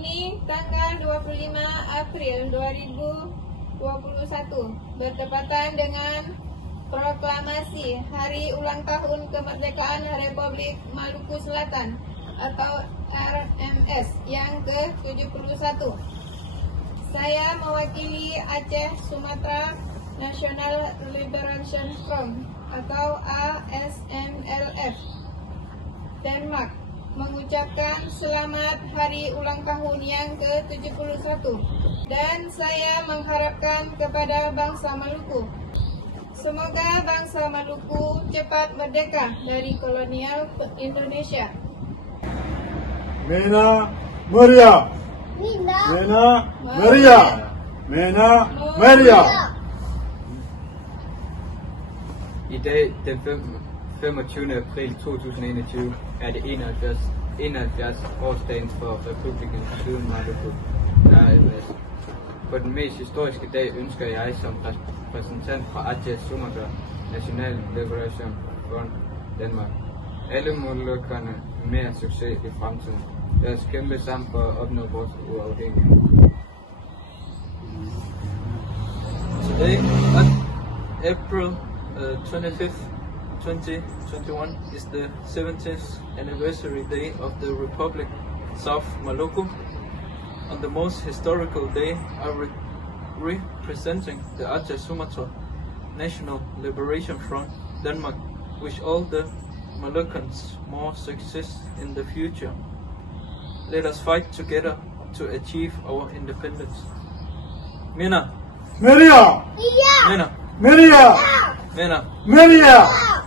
ini tanggal 25 April 2021 bertepatan dengan proklamasi Hari Ulang Tahun Kemerdekaan Republik Maluku Selatan atau RMS yang ke-71. Saya mewakili Aceh Sumatera National Liberation Front atau ASNLF Denmark mengucapkan selamat Hari Ulang Tahun yang ke-71 dan saya mengharapkan kepada bangsa Maluku, semoga bangsa Maluku cepat merdeka dari kolonial Indonesia. Mena Maria, Mena Maria, Mena Maria. I dag, den 25. april 2021, er det 71 årsdagen for Republikken Sydmaluku, der er RMS. På den mest historiske dag ønsker jeg som repræsentant fra Aceh Sumatra National Liberation Front Danmark alle molukkerne mere succes i fremtiden. Lad os kæmpe sammen for at opnå vores uafhængighed. Today, April 25th, 2021 is the 70th anniversary day of the Republic South Maluku. On the most historical day, I representing the Aceh Sumatra National Liberation Front Denmark wish all the Moluccans more success in the future. Let us fight together to achieve our independence. Mena Maria, Mena Maria, Mena Maria.